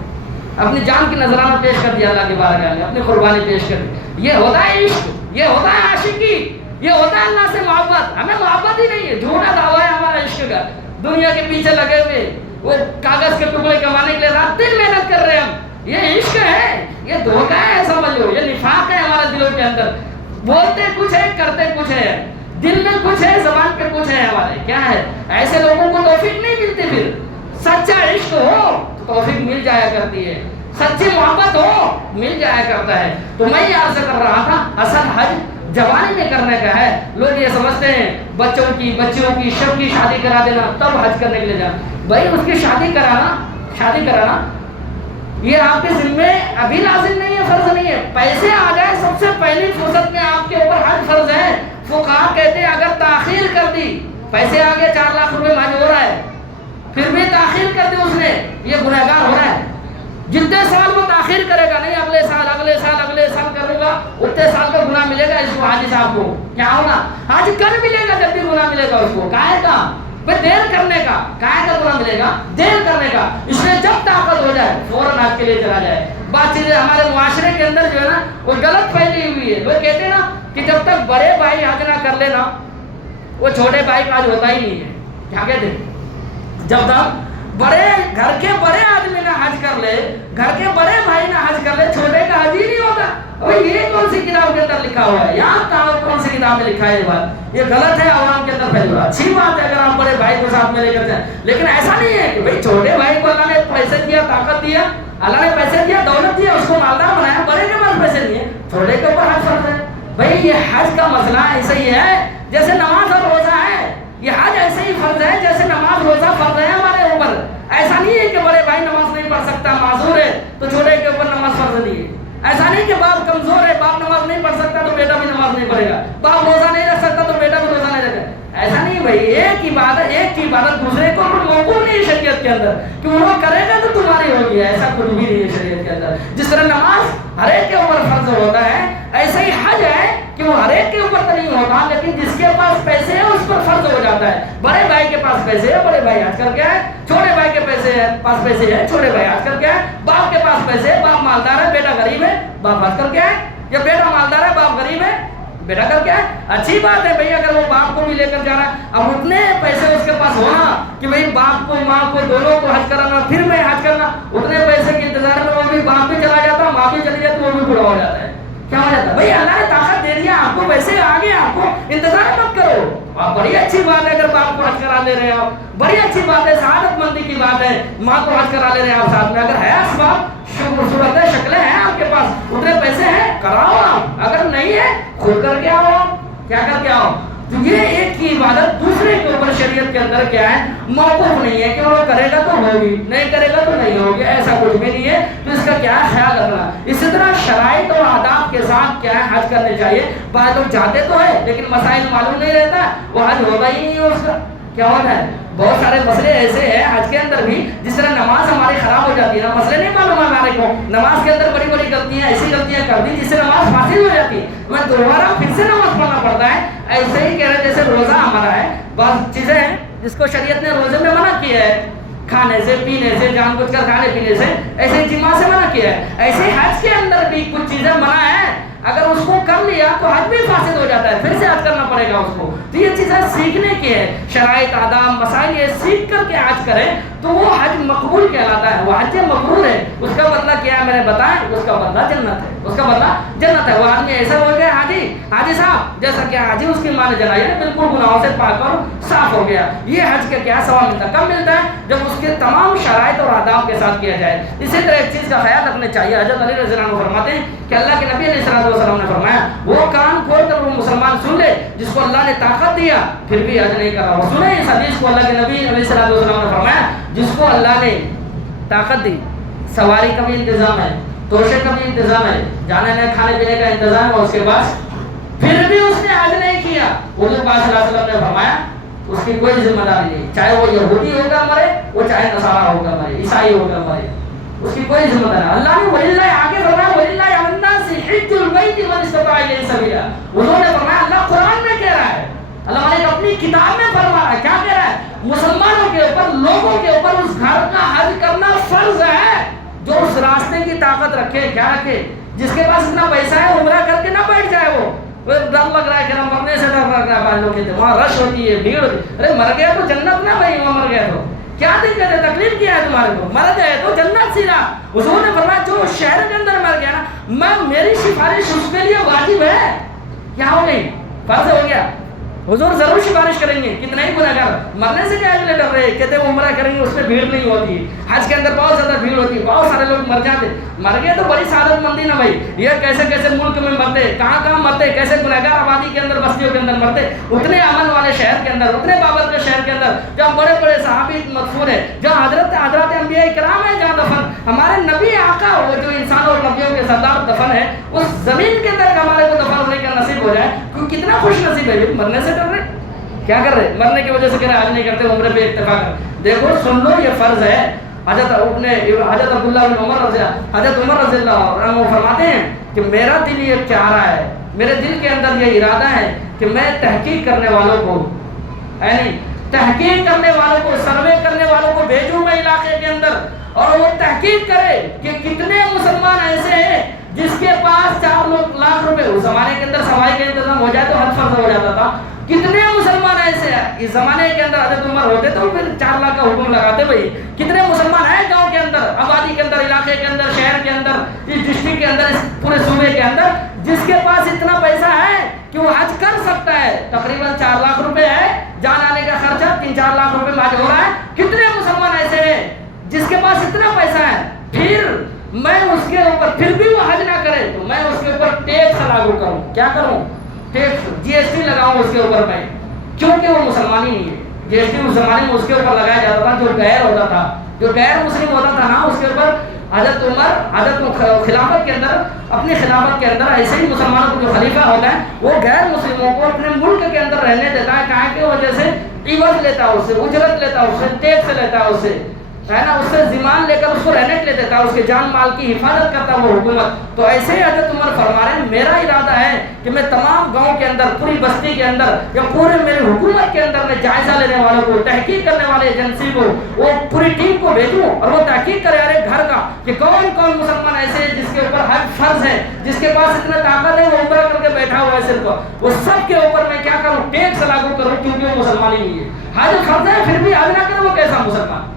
اپنی جان کی نذرانہ پیش کر دیا اللہ کے بارگاہ میں, اپنی قربانی پیش کر دی. یہ ہوتا ہے عشق, یہ ہوتا ہے عاشقی, یہ ہوتا ہے اللہ سے محبت. ہمیں محبت ہی نہیں ہے, جھوٹا دعویٰ ہے ہمارا عشق کا. دنیا کے پیچھے لگے ہوئے, وہ کاغذ کے ٹکڑے کمانے کے لیے رات دن محنت کر رہے ہیں ہم. یہ عشق ہے, یہ دھوکہ ہے, سمجھ لو, یہ نفاق ہے ہمارا دلوں کے اندر. بولتے کچھ ہے, کرتے کچھ ہے, دل میں کچھ ہے, زبان پہ کچھ ہے ہمارے. کیا ہے, ایسے لوگوں کو توفیق نہیں ملتی. پھر سچا عشق ہو تو توفیق مل جایا کرتی ہے, سچی محبت ہو مل جایا کرتا ہے. تو میں یہ عرض کر رہا تھا, اصل حج جوانی میں کرنے کا ہے. لوگ یہ سمجھتے ہیں بچوں کی سب کی شادی کرا دینا تب حج کرنے کے لیے جانا. بھائی اس کی شادی کرانا یہ آپ کے ذمے ابھی لازم نہیں ہے, فرض نہیں ہے. پیسے آ جائے سب سے پہلی فرصت میں آپ کے اوپر حج فرض ہے. فقہاء کہتے ہیں اگر تاخیر کر دی, پیسے آگے 4 لاکھ روپے حج ہو رہا ہے, پھر بھی تاخیر کر دی اس نے, یہ گنہگار ہو رہا ہے. جتنے سال وہ تاخیر کرے گا, نہیں اگلے سال کرے گا, اتنے سال کا گناہ ملے گا اس کو. حاجی صاحب کو کیا ہوگا, حج کر ملے گا جب بھی گناہ ملے گا اس کو. کائے کا دیر کرنے کا, کائے کا گناہ ملے گا, دیر کرنے کا. اس میں جب طاقت ہو جائے فوراً حج کے لیے چلا جائے. بات چیزیں ہمارے معاشرے کے اندر جو ہے نا وہ غلط پھیلی ہوئی ہے. لوگ کہتے ہیں نا کہ جب تک بڑے بھائی حج نہ کر لینا وہ چھوٹے بھائی کا حج ہوتا ہی نہیں ہے. کیا کہتے ہیں, جب تک گھر کے بڑے آدمی نہ حج کر لے, گھر کے بڑے بھائی نہ حج کر لے, چھوٹے کا حج ہی نہیں ہوتا. ابھی یہ کون سی کتاب کے اندر لکھا ہوا ہے, یہاں کون سی کتاب میں لکھا ہے یہ بات, یہ غلط ہے, عوام کے اندر پھیل رہا. اچھی بات ہے اگر آپ بڑے بھائی کو ساتھ میں لے کر جائیں, لیکن ایسا نہیں ہے کہ بھائی چھوٹے بھائی کو اللہ نے پیسے دیا, طاقت دیا, اللہ نے پیسے دیا, دولت دیا, اس کو مالدار بنایا, بڑے کے پاس پیسے نہیں ہے, چھوٹے کے اوپر حج فرض ہے. بھائی یہ حج کا مسئلہ ایسا ہی ہے جیسے نماز اور روزہ ہے. یہ حج ایسے ہی فرض ہے جیسے نماز روزہ فرض ہے ہمارے اوپر. ایسا نہیں ہے کہ بڑے بھائی نماز نہیں پڑھ سکتا, معذور ہے, تو چھوٹے کے اوپر نماز فرض نہیں ہے. ایسا نہیں کہ باپ کمزور ہے, باپ نماز نہیں پڑھ سکتا تو بیٹا بھی نماز نہیں پڑھے گا, باپ روزہ نہیں رکھ سکتا تو بیٹا بھی روزہ نہیں رکھے گا. ایسا نہیں بھائی ایک کی عبادت دوسرے کو موقوف نہیں ہے شریعت کے اندر کہ وہ کرے گا تو تمہاری ہوگی، ایسا کچھ بھی نہیں ہے شریعت کے اندر۔ جس طرح نماز ہر ایک کے اوپر فرض ہوتا ہے، ایسا ہی حج ہے کہ وہ ہر ایک کے اوپر تو نہیں ہوتا، لیکن جس کے پاس پیسے ہیں اس پر فرض ہو جاتا ہے۔ بڑے بھائی کے پاس پیسے ہیں، بڑے بھائی حج کر کے آئے، چھوٹے بھائی کے پاس پیسے ہیں، چھوٹے بھائی حج کر کے آئے، باپ کے پاس پیسے ہے، باپ مالدار ہے، بیٹا غریب ہے، باپ حج کر کے آئے، یا بیٹا مالدار ہے، باپ غریب ہے، بیٹا کر کے آئے۔ اچھی بات ہے بھائی اگر وہ باپ کو بھی لے کر جا رہا ہے، اب اتنے پیسے اس کے پاس ہونا کہ بھائی باپ کو ماں کو دونوں کو حج کرانا پھر میں حج کرنا، اتنے پیسے کے انتظار میں وہ بھی باپ بھی چلا جاتا، ماں بھی چلی جاتی، وہ بھی بوڑھا ہو جاتا ہے۔ کیا ہو جاتا ہے بھائی اللہ نے طاقت دے دیا آپ کو، پیسے آگے آپ کو انتظار مت کرو۔ آپ بڑی اچھی بات ہے اگر باپ کو حج کرا دے رہے ہو، بڑی اچھی بات ہے، سعادت مندی کی بات ہے، ماں کو حج کرا لے رہے ہیں آپ ساتھ میں، اگر ہے اسباب صورتیں شکلیں ہیں آپ کے پاس، اتنے پیسے ہیں کراؤ آپ، اگر نہیں ہے خود کر کے آؤ، کیا کر کے آؤ۔ تو یہ ایک کی عبادت دوسرے کے اوپر شریعت کے اندر کیا ہے موقوف نہیں ہے کہ وہ کرے گا تو ہوگی، نہیں کرے گا تو نہیں ہوگی، ایسا کچھ بھی نہیں ہے۔ تو اس کا کیا خیال رکھنا۔ اسی طرح شرائط اور آداب کے ساتھ کیا ہے حج کرنے چاہیے۔ بعض لوگ جاتے تو ہیں لیکن مسائل معلوم نہیں رہتا، وہ حج ہوتا ہی نہیں ہے اس کا۔ کیا ہوتا ہے بہت سارے مسئلے ایسے ہیں حج کے اندر بھی، جس طرح نماز ہماری خراب ہو جاتی ہے نا، مسئلے نہیں معلوم ہمارے کو، نماز کے اندر بڑی بڑی غلطیاں ایسی غلطیاں کر دی جس سے نماز فاسد ہو جاتی ہے، میں دوبارہ پھر سے نماز پڑھنا پڑتا ہے۔ ایسے ہی کہہ رہے جیسے روزہ ہمارا ہے، بعض چیزیں ہیں جس کو شریعت نے روزے میں منع کیا ہے، کھانے سے پینے سے، جان بوجھ کر کھانے پینے سے، ایسے جماع سے منع کیا ہے، ایسے حج کے اندر بھی کچھ چیزیں منع ہیں، اگر اس کو کر لیا تو حج بھی فاسد ہو جاتا ہے، پھر سے حج کرنا پڑے گا اس کو۔ تو یہ چیزیں سیکھنے کی ہے، شرائط آداب مسائل یہ سیکھ کر کے حج کریں تو وہ حج مقبول کہلاتا ہے، وہ حج مقبول ہے۔ اس کا بدلہ کیا ہے میں نے بتایا، اس کا بدلہ جنت ہے، اس کا بدلہ جنت ہے۔ وہ آدمی ایسا ہو گیا حاجی صاحب جیسا کہ حاجی اس کی ماں نے جلائی ہے، بالکل گناہوں سے پاک اور صاف ہو گیا، یہ حج کا کیا ثواب ملتا ہے؟ کب ملتا ہے؟ جب اس کے تمام شرائط اور آداب کے ساتھ کیا جائے۔ اسی طرح ایک چیز کا خیال رکھنا چاہیے، حضرت علی رضی اللہ عنہ فرماتے ہیں کہ اللہ کے نبی علیہ السلام نے فرمایا وہ کان کھول کر وہ مسلمان سن لے جس کو اللہ نے طاقت دیا پھر بھی حج نہیں کر رہا ہو۔ سنیں اس حدیث کو، اللہ کے نبی علیہ السلام نے فرمایا جس کو اللہ نے طاقت دی، سواری کا بھی انتظام ہے، توشے کا بھی انتظام ہے، جانے میں کھانے پینے کا انتظام ہے، اس کے پاس پھر بھی اس نے حج نہیں کیا، حضور پاک صلی اللہ علیہ وسلم نے فرمایا اس کی کوئی ذمہ داری نہیں، چاہے وہ یہودی ہوگا مرے، وہ چاہے نصارا ہوگا مرے، عیسائی ہوگا مرے، اس کی کوئی ذمہ داری۔ اللہ نے وَلِلَّهِ آگے فرمایا وَلِلَّهِ عَلَى النَّاسِ حِجُّ الْبَيْتِ مَنِ اسْتَطَاعَ إِلَيْهِ سَبِيلًا۔ انہوں نے فرمایا اللہ قرآن میں کہہ رہا ہے، اللہ نے اپنی کتاب میں فرما رہا ہے، کیا کہہ رہا ہے؟ مسلمانوں کے اوپر، لوگوں کے اوپر اس گھر کا حج کرنا فرض ہے جو اس راستے کی طاقت رکھے، کیا رکھے، جس کے پاس اتنا پیسہ ہے عمرہ کر کے نہ بیٹھ جائے، وہ ڈر لگ رہا ہے کہ مرنے سے ڈر لگ رہا ہے، بعض لوگ کہتے ہیں وہاں رش ہوتی ہے، بھیڑ ہوتی ہے، ارے مر گیا تو جنت نہ بھائی، وہاں مر گیا تو کیا دقت ہے، تکلیف کیا ہے تمہارے کو، مر گئے تو جنت سیدھا۔ حضور نے فرمایا جو شہر کے اندر مر گیا نا، میری سفارش اس کے لیے واجب ہے، کیا ہو گئی، فرض ہو گیا، حضور ضرور سفارش کریں گے، کتنا ہی گناہگار، مرنے سے کیا اگلے ڈر رہے، کہتے ہیں عمرہ کریں گے اس میں بھیڑ نہیں ہوتی ہے، حج کے اندر بہت زیادہ بھیڑ ہوتی ہے، بہت سارے لوگ مر جاتے، مر گئے تو بڑی سعادت مندی نا بھائی، یہ کیسے کیسے ملک میں مرتے، کہاں کہاں مرتے، کیسے گناہگار آبادی کے اندر بستیوں کے اندر مرتے، اتنے امن والے شہر کے اندر، اتنے بابر کے شہر کے اندر جہاں بڑے بڑے صحابی مدفون ہیں، جہاں حضرت انبیاء کرام ہیں، جہاں دفن ہمارے نبی آقا ہو جو انسانوں اور نبیوں کے سردار دفن ہے، اس زمین کے اندر ہمارے کو دفن ہونے کا نصیب ہو جائے، کیوں کتنا خوش نصیب ہے، مرنے سے ڈر رہے، کیا کر رہے، مرنے کی وجہ سے کہہ رہے حج نہیں کرتے، عمرے پہ اکتفا کر، دیکھو سن لو یہ فرض ہے۔ حضرت عبداللہ بن عمر رضی اللہ عنہ فرماتے ہیں کہ میرا دل یہ چاہ رہا ہے، میرے دل کے اندر یہ ارادہ ہے کہ میں تحقیق کرنے والوں کو، یعنی تحقیق کرنے والوں کو، سروے کرنے والوں کو بھیجوں میں علاقے کے اندر، اور وہ تحقیق کرے کہ کتنے مسلمان ایسے ہیں جس کے پاس 4 لاکھ روپے، اس زمانے کے اندر سوائی کا انتظام ہو جائے تو حج فرض ہو جاتا تھا، کتنے مسلمان ایسے ہیں اس زمانے کے اندر، حضرت عمر ہوتے تو پھر 4 لاکھ کا حکم لگاتے بھائی، کتنے مسلمان ہیں گاؤں کے اندر، آبادی کے اندر، علاقے کے اندر، شہر کے اندر، اس ڈسٹرکٹ کے اندر، اس پورے صوبے کے اندر، جس کے پاس اتنا پیسہ ہے کہ وہ حج کر سکتا ہے، تقریباً 4 لاکھ روپے ہے، جان آنے کا خرچہ 3-4 لاکھ روپے میں حج ہو رہا ہے، کتنے مسلمان ایسے ہیں جس کے پاس اتنا پیسہ ہے، پھر میں اس کے اوپر پھر بھی وہ حج نہ کرے تو میں اس کے اوپر ٹیکس لاگو کروں، کیا کروں، ٹیکس GST لگاؤں اس کے اوپر میں، کیونکہ وہ مسلمان ہی نہیں ہے، GST اس زمانے میں اس کے اوپر لگایا جاتا تھا جو غیر ہوتا تھا، جو غیر مسلم ہوتا تھا نا، اس کے اوپر حضرت عمر خلافت کے اندر، اپنی خلافت کے اندر ایسے ہی مسلمانوں کو جو خلیفہ ہوتا ہے وہ غیر مسلموں کو اپنے ملک کے اندر رہنے دیتا ہے، کہاں کی وجہ سے عوض لیتا ہے، اس سے اجرت لیتا ہے، اس سے ٹیکس لیتا ہے، اس سے ہے نا، اس سے ذمہ لے کر اس کو رہنے کے لیے دیتا ہے، اس کے جان مال کی حفاظت کرتا ہے وہ حکومت. تو ایسے ہی حضرت عمر فرما رہے ہیں میرا ارادہ ہے کہ میں تمام گاؤں کے اندر، پوری بستی کے اندر یا پورے میری حکومت کے اندر میں جائزہ لینے والوں کو، تحقیق کرنے والے ایجنسی کو، وہ پوری ٹیم کو بھیجوں اور وہ تحقیق کرے ہر ایک گھر کا کہ کون کون مسلمان ایسے ہیں جس کے اوپر حج فرض ہے، جس کے پاس اتنا طاقت ہے وہ عمرہ کر کے بیٹھا ہوا ہے صرف، وہ سب کے اوپر میں کیا کروں، ٹیکس لاگو کروں کیونکہ وہ مسلمان ہی نہیں ہے. حج فرض ہے پھر بھی حج نہ کرے وہ کیسا مسلمان.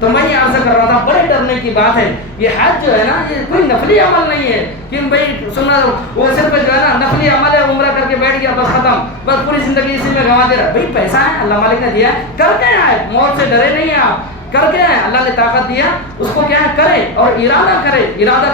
تو میں یہ عرض کر رہا تھا بڑے ڈرنے کی بات ہے. یہ حج جو ہے نا یہ کوئی نفلی عمل نہیں ہے کہ بھائی سننا وہ صرف جو ہے نا نفلی عمل ہے، عمرہ کر کے بیٹھ گیا بس ختم، بس پوری زندگی اسی میں گنوا دے رہا. بھائی پیسہ ہے اللہ مالک نے دیا ہے، کر کے آئے، موت سے ڈرے نہیں ہیں آپ، کر کے آئے، اللہ نے طاقت دیا اس کو کیا ہے کرے اور ارادہ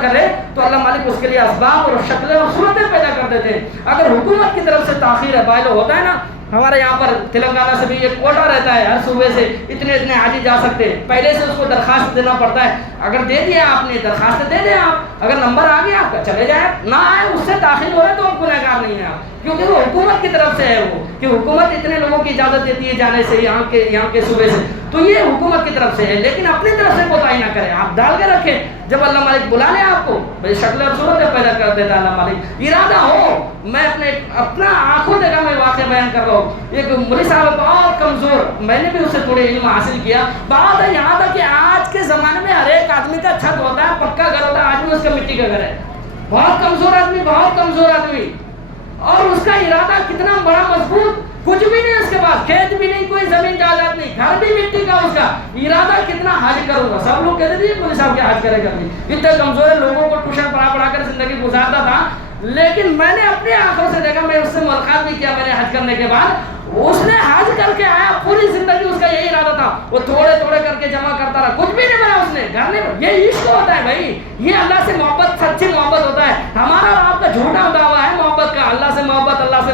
کرے تو اللہ مالک اس کے لیے اسباب اور شکلیں اور صورتیں پیدا کر دیتے ہیں. اگر حکومت کی طرف سے تاخیر ہے، بائلو ہوتا ہے نا ہمارے یہاں پر تلنگانہ سے بھی ایک کوٹا رہتا ہے، ہر صوبے سے اتنے حاجی جا سکتے ہیں، پہلے سے اس کو درخواست دینا پڑتا ہے. اگر دے دیا آپ نے درخواست دے دیں آپ، اگر نمبر آ گیا آپ کا چلے جائیں، نہ آئے اس سے داخل ہو رہے تو آپ گنہگار نہیں ہیں آپ، کیونکہ وہ حکومت کی طرف سے ہے، وہ کہ حکومت اتنے لوگوں کی اجازت دیتی ہے جانے سے یہاں کے صوبے سے، تو یہ حکومت کی طرف سے ہے. لیکن اپنی طرف سے کوتاہی نہ کریں، آپ ڈال کے رکھیں، جب اللہ مالک بلا لے آپ کو بھائی شکل اور صورتیں پیدا کر دیتا ہے اللہ مالک. ارادہ ہو، میں اپنا آنکھوں دیکھا میں واقعہ بیان کر رہا ہوں. ایک مولوی صاحب بہت کمزور، میں نے بھی اس سے تھوڑے علم حاصل کیا. بات ہے یہاں تک کہ آج کے زمانے میں ہر ایک آدمی کا چھت ہوتا ہے، پکا گھر ہوتا ہے، آج بھی اس کا مٹی کا گھر ہے. بہت کمزور آدمی اور اس کا ارادہ کتنا بڑا مضبوط، کچھ بھی نہیں اس کے پاس، کھیت بھی نہیں، کوئی زمین جائیداد نہیں، گھر بھی مٹی کا. اس کا ارادہ کتنا حج کروں گا. سب لوگ کہتے تھے مولوی صاحب کیا حج کرے گا، اتنے کمزور لوگوں کو ٹیوشن پڑھا کر زندگی گزارتا تھا. لیکن میں نے اپنی آنکھوں سے دیکھا، میں اس سے ملاقات بھی کیا میں نے حج کرنے کے بعد. اس نے حج کر کے آیا، پوری زندگی اس کا یہی ارادہ تھا، وہ تھوڑے کر کے جمع کرتا رہا، کچھ بھی نہیں بنا اس نے، گھر نہیں. یہ عشق ہوتا ہے بھائی، یہ اللہ سے محبت، سچی محبت ہوتا ہے. ہمارا اور آپ کا جھوٹا دعویٰ ہے محبت کا، اللہ سے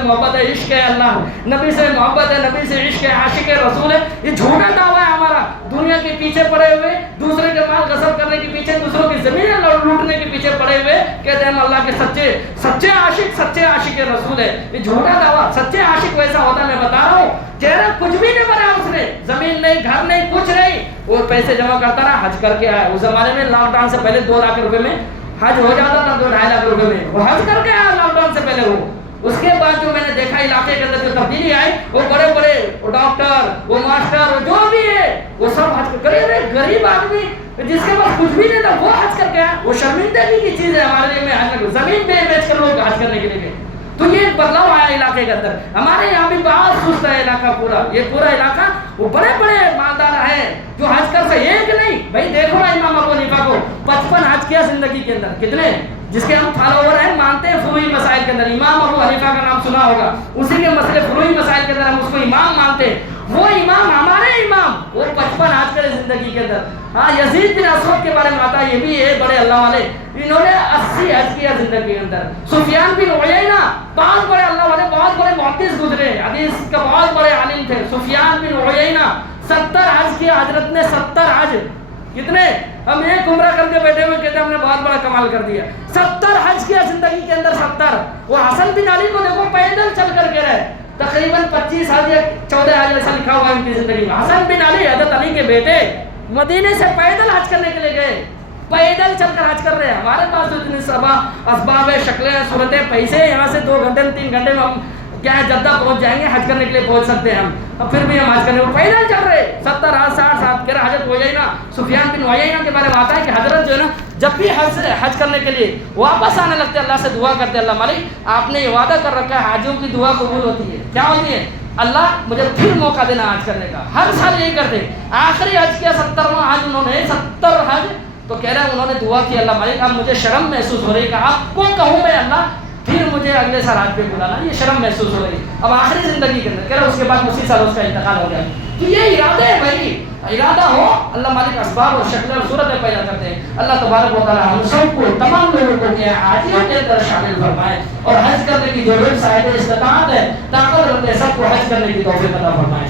محبت ہے، عشق ہے، اللہ نبی سے محبت ہے، نبی سے عشق ہے، عاشق رسول ہے. یہ جھوٹا دعویٰ ہے ہمارا، دنیا کے پیچھے پڑے ہوئے، دوسرے کے مال غصب کرنے کے پیچھے، دوسروں کی زمینیں لوٹنے کے پیچھے پڑے ہوئے کہتے ہیں ہم اللہ کے سچے عاشق رسول ہے. یہ جھوٹا دعویٰ. سچے عاشق ویسا ہوتا ہے، میں بتا رہا ہوں، چہرہ کچھ بھی نہیں بنا اس نے، زمین نہیں، گھر نہیں، کچھ نہیں، وہ پیسے جمع کرتا رہا، حج کر کے آیا. اس زمانے میں لاک ڈاؤن سے پہلے 2 لاکھ روپے میں حج ہو جاتا تھا، 2-2.5 لاکھ روپے میں وہ حج کر کے آیا لاک ڈاؤن سے پہلے. وہ اس کے بعد جو میں نے دیکھا علاقے کے اندر جو تبدیلی آئی، وہ بڑے وہ ڈاکٹر، وہ ماسٹر، وہ جو بھی ہے وہ سب حج کر کے. غریب آدمی جس کے پاس کچھ بھی نہیں تھا وہ حج کر کے آیا. وہ شرمندگی کی چیز ہے ہمارے لیے. میں حج کر زمین بیچ کر لوگ حج کرنے کے لیے گئے. تو یہ ایک بدلاؤ آیا علاقے کے اندر. ہمارے یہاں بھی بہت سست ہے علاقہ پورا، یہ پورا علاقہ وہ بڑے مالدار ہیں جو حج کر سے ایک نہیں. بھائی دیکھو نا امام ابو حنیفہ کو 55 حج کیا زندگی کے اندر، کتنے جس کے ہم فالوور ہیں، مانتے ہیں فروعی مسائل کے اندر. امام ابو حنیفہ کا نام سنا ہوگا، اسی کے مسئلے فروعی مسائل کے اندر ہم اس کو امام مانتے ہیں. وہ امام ہمارے امام، وہ 55 حج کرے زندگی کے اندر. ہاں یزید بن اسود کے بارے میں آتا ہے، یہ بھی ہے بڑے اللہ والے، انہوں نے 80 حج کیا زندگی کے اندر. سفیان بن عیینہ بہت بڑے اللہ والے، بہت بڑے محدث گزرے، حدیث کا بہت بڑے عالم تھے. سفیان بن عیینہ 70 حج کیا حضرت نے، 70 حج. کتنے؟ ہم ایک عمرہ کر کے بیٹھے ہوئے کہتے ہیں ہم نے بہت بڑا کمال کر دیا. 70 حج کیا زندگی کے اندر، 70. وہ حسن بن علی کو دیکھو پیدل چل کر کے رہے، تقریباً 25 حج یا 14 حج ایسا لکھا ہوا ہے ان کی زندگی میں. حسن بن علی حضرت علی کے بیٹے مدینے سے پیدل حج کرنے کے لیے گئے، پیدل چل کر حج کر رہے ہیں. ہمارے پاس تو اتنی اسباب ہے، شکلیں، صورتیں، پیسے، یہاں سے 2 گھنٹے 3 گھنٹے میں ہم کیا ہے جدہ پہنچ جائیں گے، حج کرنے کے لیے پہنچ سکتے ہیں ہم. اب پھر بھی ہم حج کرنے کو پیدل چل رہے. 70 حج 60 سال کہہ رہا. حضرت عیینہ، سفیان بن عیینہ کے بارے میں آتا ہے کہ حضرت جو ہے نا جب بھی حج کرنے کے لیے واپس آنے لگتے اللہ سے دعا کرتے، اللہ مالک آپ نے یہ وعدہ کر رکھا ہے حاجیوں کی دعا قبول ہوتی ہے. کیا ہوتی ہے؟ اللہ مجھے پھر موقع دینا حج کرنے کا. ہر سال یہی کرتے. آخری حج کیا 70واں حج انہوں نے، 70 حج. تو کہہ رہا ہے انہوں نے دعا کی اللہ مالک اب مجھے شرم محسوس ہو رہی کہ آپ کو کہوں میں اللہ پھر مجھے اگلے سال حج پہ بلانا، یہ شرم محسوس ہو رہی. اب آخری زندگی کے اندر کہہ رہا اس کے بعد اسی سال اس کا انتقال ہو گیا. تو یہ ارادہ ہے بھائی، ارادہ ہو اللہ مالک اسباب اور شکلیں اور صورتیں پیدا کرتے ہیں. اللہ تبارک و تعالی ہم سب کو، تمام لوگوں کو کیا حاجیوں کے اندر شامل فرمائے اور حج کرنے کی جو صاحب استطاعت ہے، طاقت رکھتے سب کو حج کرنے کی توفیق عطا فرمائے.